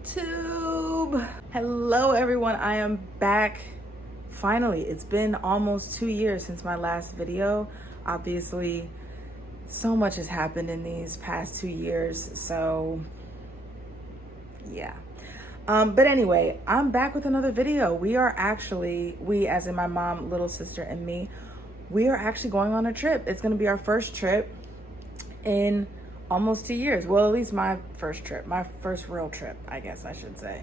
YouTube. Hello everyone, I am back. Finally, it's been almost 2 years since my last video. Obviously, so much has happened in these past 2 years, so yeah. But anyway, I'm back with another video. We as in my mom, little sister, and me, we are actually going on a trip. It's gonna be our first trip in almost 2 years. Well, at least my first trip, my first real trip, I guess I should say.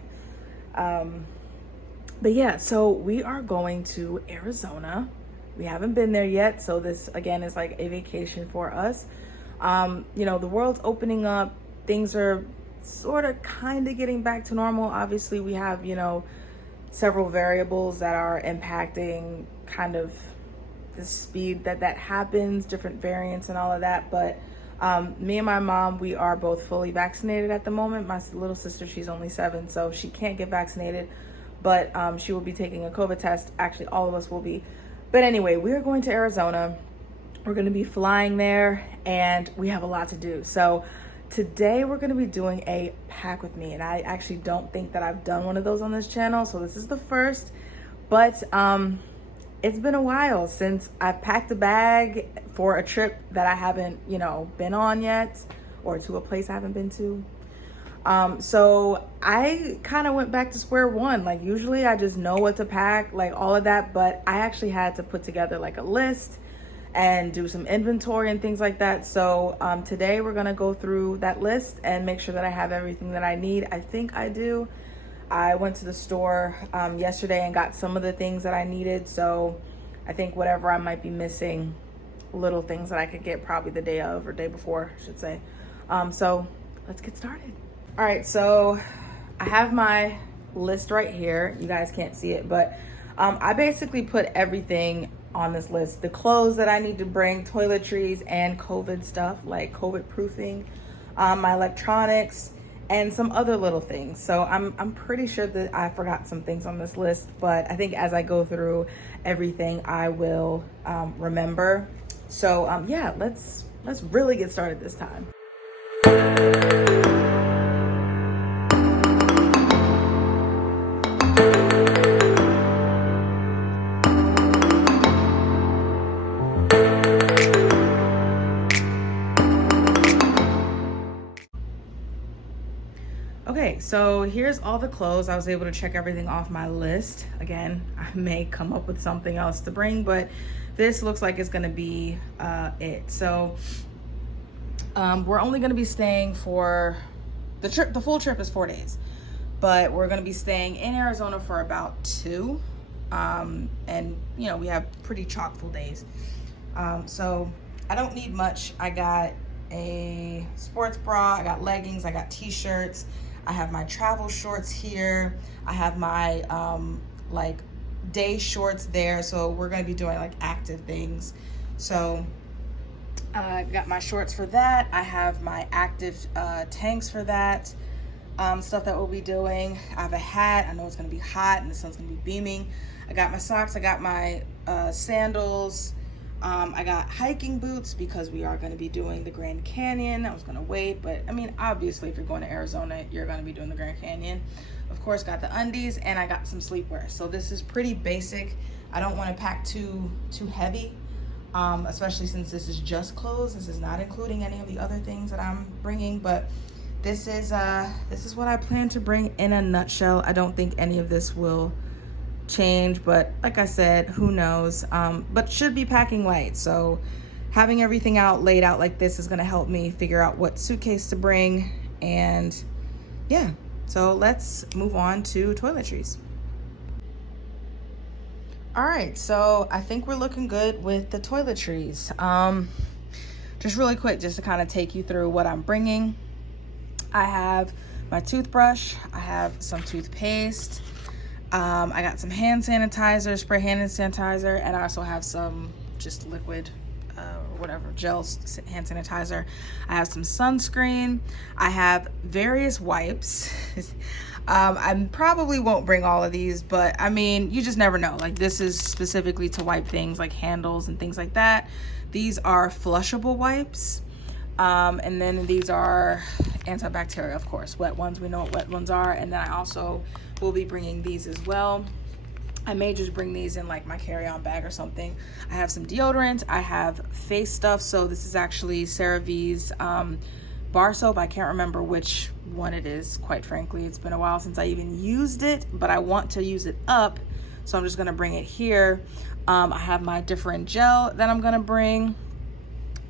But yeah, so we are going to Arizona. We haven't been there yet, so this again is like a vacation for us. You know, the world's opening up, things are sort of kind of getting back to normal. Obviously, we have, you know, several variables that are impacting kind of the speed that happens, different variants and all of that, but me and my mom, we are both fully vaccinated at the moment. My little sister, she's only 7, so she can't get vaccinated, but she will be taking a COVID test. Actually, all of us will be. But anyway, we are going to Arizona. We're going to be flying there, and we have a lot to do. So today we're going to be doing a pack with me, and I actually don't think that I've done one of those on this channel, so this is the first. But it's been a while since I've packed a bag for a trip that I haven't, you know, been on yet, or to a place I haven't been to. So I kind of went back to square one. Like, usually I just know what to pack, like all of that, but I actually had to put together like a list and do some inventory and things like that. So today we're gonna go through that list and make sure that I have everything that I need. I think I do. I went to the store yesterday and got some of the things that I needed. So I think whatever I might be missing, little things that I could get probably the day of or day before, I should say. So let's get started. All right, so I have my list right here. You guys can't see it, but I basically put everything on this list. The clothes that I need to bring, toiletries and COVID stuff, like COVID proofing, my electronics, and some other little things. So I'm pretty sure that I forgot some things on this list, but I think as I go through everything, I will remember. So yeah, let's really get started this time. Okay, so here's all the clothes. I was able to check everything off my list. Again, I may come up with something else to bring, but this looks like it's gonna be it. So we're only gonna be staying for the trip. The full trip is 4 days, but we're gonna be staying in Arizona for about 2. And you know, we have pretty chock full days. So I don't need much. I got a sports bra, I got leggings, I got t-shirts, I have my travel shorts here, I have my like day shorts there, so we're gonna be doing like active things. So I got my shorts for that. I have my active tanks for that, stuff that we'll be doing. I have a hat. I know it's gonna be hot and the sun's gonna be beaming. I got my socks, I got my sandals, I got hiking boots because we are going to be doing the Grand Canyon. I was going to wait, but I mean, obviously if you're going to Arizona, you're going to be doing the Grand Canyon. Of course, got the undies, and I got some sleepwear. So this is pretty basic. I don't want to pack too heavy, especially since this is just clothes. This is not including any of the other things that I'm bringing, but this is what I plan to bring in a nutshell. I don't think any of this will change, but like I said, who knows, but should be packing light. So having everything laid out like this is going to help me figure out what suitcase to bring. And yeah, so let's move on to toiletries. All right, so I think we're looking good with the toiletries. Just really quick, just to kind of take you through what I'm bringing. I have my toothbrush, I have some toothpaste, I got some hand sanitizer, spray hand sanitizer, and I also have some just liquid or whatever, gel hand sanitizer. I have some sunscreen. I have various wipes. I probably won't bring all of these, but I mean, you just never know. Like, this is specifically to wipe things like handles and things like that. These are flushable wipes. And then these are antibacterial, of course, wet ones. We know what wet ones are. And then I also will be bringing these as well. I may just bring these in like my carry-on bag or something. I have some deodorant, I have face stuff. So this is actually CeraVe's bar soap. I can't remember which one it is, quite frankly. It's been a while since I even used it, but I want to use it up. So I'm just gonna bring it here. I have my different gel that I'm gonna bring.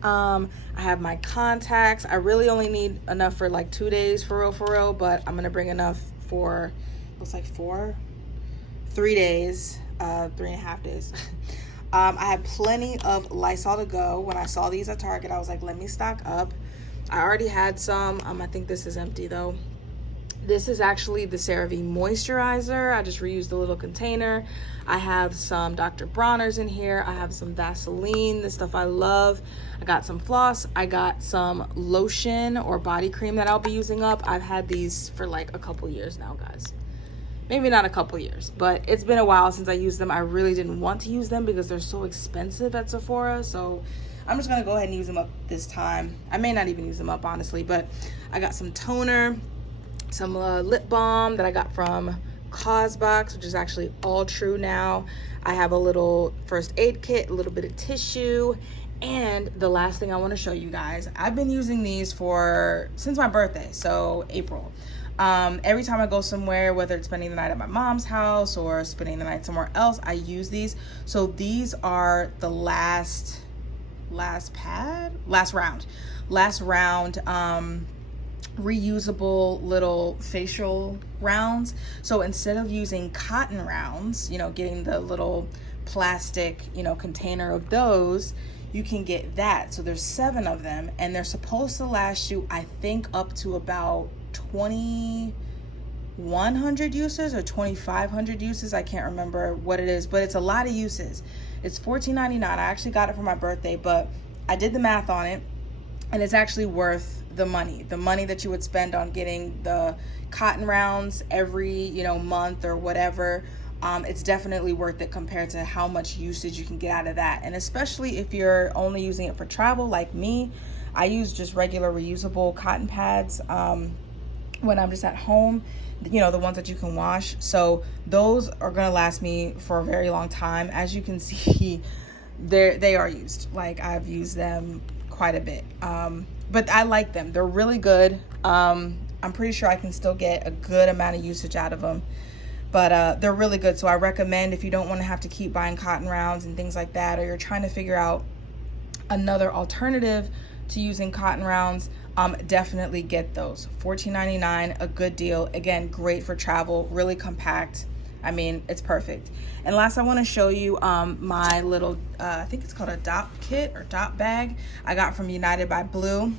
I have my contacts. I really only need enough for like 2 days for real, but I'm gonna bring enough for, looks like 3 days, 3.5 days. I had plenty of Lysol to go. When I saw these at Target, I was like, let me stock up. I already had some. I think this is empty though. This is actually the CeraVe moisturizer. I just reused the little container. I have some Dr. Bronner's in here. I have some Vaseline, the stuff I love. I got some floss. I got some lotion or body cream that I'll be using up. I've had these for like a couple years now, guys. Maybe not a couple years, but it's been a while since I used them. I really didn't want to use them because they're so expensive at Sephora. So I'm just gonna go ahead and use them up this time. I may not even use them up, honestly, but I got some toner, some lip balm that I got from Cosbox, which is actually all true now. I have a little first aid kit, a little bit of tissue, and the last thing I want to show you guys, I've been using these since my birthday, so April. Every time I go somewhere, whether it's spending the night at my mom's house or spending the night somewhere else, I use these. So these are the last round reusable little facial rounds. So instead of using cotton rounds, getting the little plastic, container of those, you can get that. So there's 7 of them, and they're supposed to last you, I think, up to about 2,100 uses or 2,500 uses. I can't remember what it is, but it's a lot of uses. It's $14.99. I actually got it for my birthday, but I did the math on it, and it's actually worth the money that you would spend on getting the cotton rounds every month or whatever. It's definitely worth it compared to how much usage you can get out of that. And especially if you're only using it for travel like me, I use just regular reusable cotton pads when I'm just at home, the ones that you can wash. So those are gonna last me for a very long time. As you can see, they are used. Like, I've used them quite a bit. But I like them. They're really good. I'm pretty sure I can still get a good amount of usage out of them. But they're really good. So I recommend, if you don't want to have to keep buying cotton rounds and things like that, or you're trying to figure out another alternative to using cotton rounds, definitely get those. $14.99, a good deal. Again, great for travel, really compact. I mean, it's perfect. And last, I want to show you my little, I think it's called a DOP kit or DOP bag I got from United by Blue.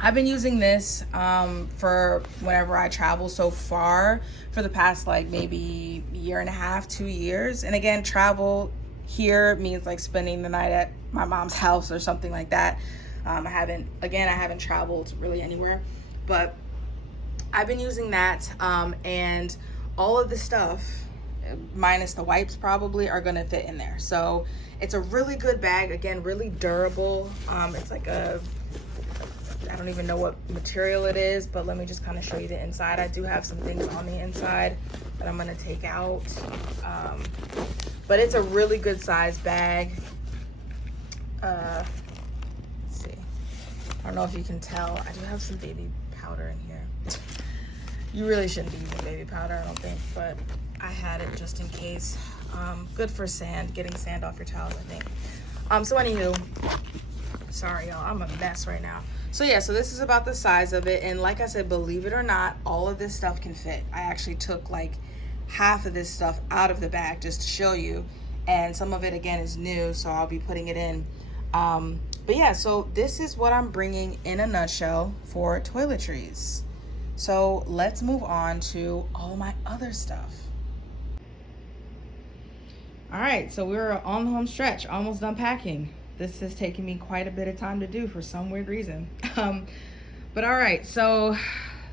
I've been using this for whenever I travel so far for the past like maybe 1.5 to 2 years. And again, travel here means like spending the night at my mom's house or something like that. I haven't traveled really anywhere, but I've been using that, and all of the stuff, minus the wipes probably, are gonna fit in there. So it's a really good bag. Again, really durable. It's like I don't even know what material it is, but let me just kind of show you the inside. I do have some things on the inside that I'm gonna take out. But it's a really good size bag. Let's see. I don't know if you can tell. I do have some baby powder in here. You really shouldn't be using baby powder, I don't think, but I had it just in case. Good for sand, getting sand off your towels, I think. So anywho, sorry y'all, I'm a mess right now. So yeah, so this is about the size of it, and like I said, believe it or not, all of this stuff can fit. I actually took like half of this stuff out of the bag just to show you, and some of it again is new, so I'll be putting it in. But yeah, so this is what I'm bringing in a nutshell for Toiletries. So let's move on to all my other stuff. All right, so we're on the home stretch, almost done packing. This has taken me quite a bit of time to do for some weird reason. But all right, so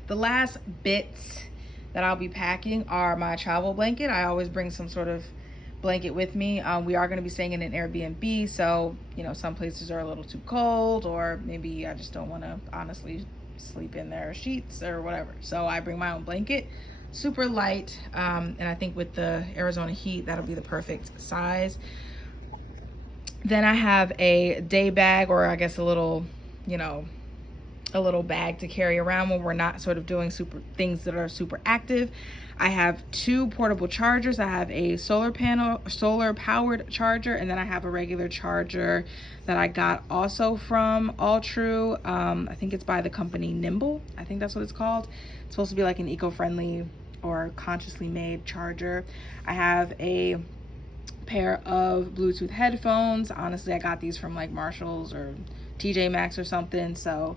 the last bits that I'll be packing are my travel blanket. I always bring some sort of blanket with me. We are going to be staying in an Airbnb, so you know, some places are a little too cold, or maybe I just don't want to honestly sleep in their sheets or whatever. So I bring my own blanket, super light, and I think with the Arizona heat, that'll be the perfect size. Then I have a day bag, or I guess a little, you know, a little bag to carry around when we're not sort of doing things that are super active. I have 2 portable chargers. I have a solar powered charger, and then I have a regular charger that I got also from Alltrue. I think it's by the company Nimble. I think that's what it's called. It's supposed to be like an eco-friendly or consciously made charger. I have a pair of Bluetooth headphones. Honestly, I got these from like Marshalls or TJ Maxx or something, so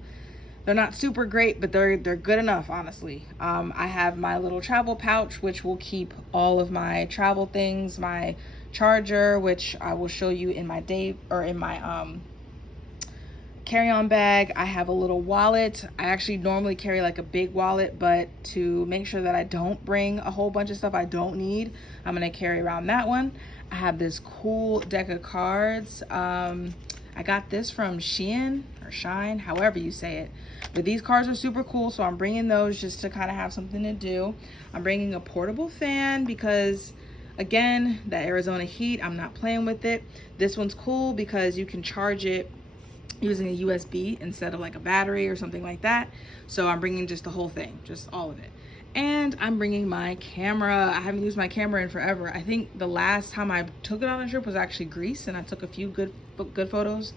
they're not super great, but they're good enough, honestly. I have my little travel pouch, which will keep all of my travel things, my charger, which I will show you in my carry-on bag. I have a little wallet. I actually normally carry like a big wallet, but to make sure that I don't bring a whole bunch of stuff I don't need, I'm gonna carry around that one. I have this cool deck of cards. I got this from Shein or Shine, however you say it. But these cards are super cool, so I'm bringing those just to kind of have something to do. I'm bringing a portable fan because, again, the Arizona heat, I'm not playing with it. This one's cool because you can charge it using a USB instead of like a battery or something like that. So I'm bringing just the whole thing, just all of it. And I'm bringing my camera. I haven't used my camera in forever. I think the last time I took it on a trip was actually Greece, and I took a few good photos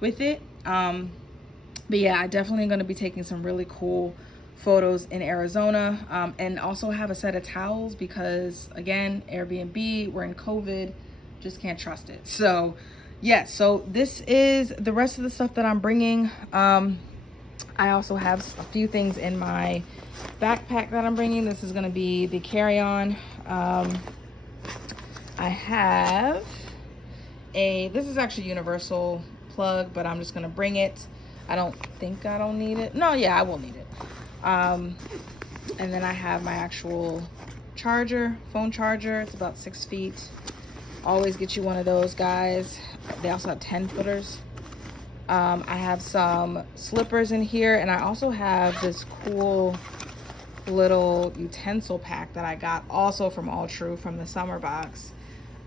with it. But yeah, I definitely am going to be taking some really cool photos in Arizona, and also have a set of towels because, again, Airbnb, we're in COVID, just can't trust it. So yeah, so this is the rest of the stuff that I'm bringing. I also have a few things in my backpack that I'm bringing. This is going to be the carry-on. I have this is actually universal plug, but I'm just going to bring it. I don't need it. No, yeah, I will need it. And then I have my actual charger, phone charger. It's about 6 feet. Always get you one of those, guys. They also have 10-footers. I have some slippers in here, and I also have this cool little utensil pack that I got also from Alltrue from the summer box,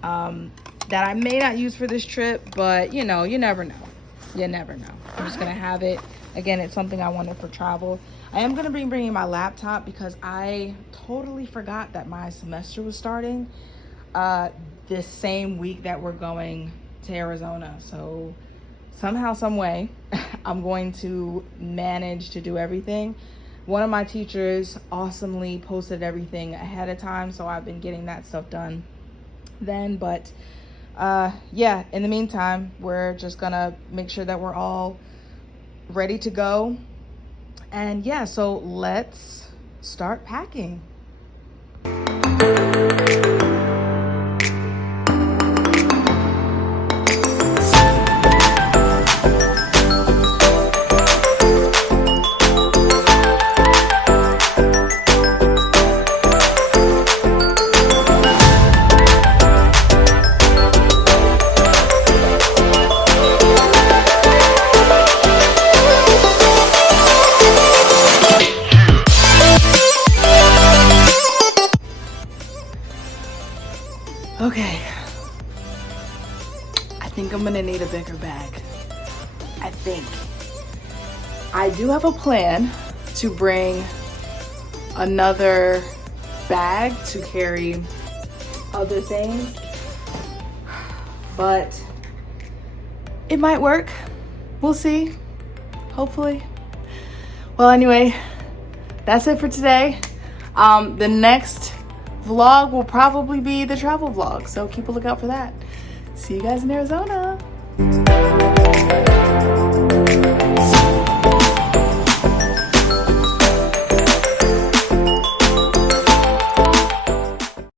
that I may not use for this trip, but you know, you never know. You never know. I'm just gonna have it. Again, it's something I wanted for travel. I am gonna be bringing my laptop because I totally forgot that my semester was starting this same week that we're going to Arizona. So somehow, some way, I'm going to manage to do everything. One of my teachers awesomely posted everything ahead of time, so I've been getting that stuff done then. But yeah, in the meantime, we're just gonna make sure that we're all ready to go. And yeah, so let's start packing. Okay, I think I'm gonna need a bigger bag. I think. I do have a plan to bring another bag to carry other things, but it might work. We'll see, hopefully. Well, anyway, that's it for today. The next vlog will probably be the travel vlog, so keep a lookout for that. See you guys in Arizona.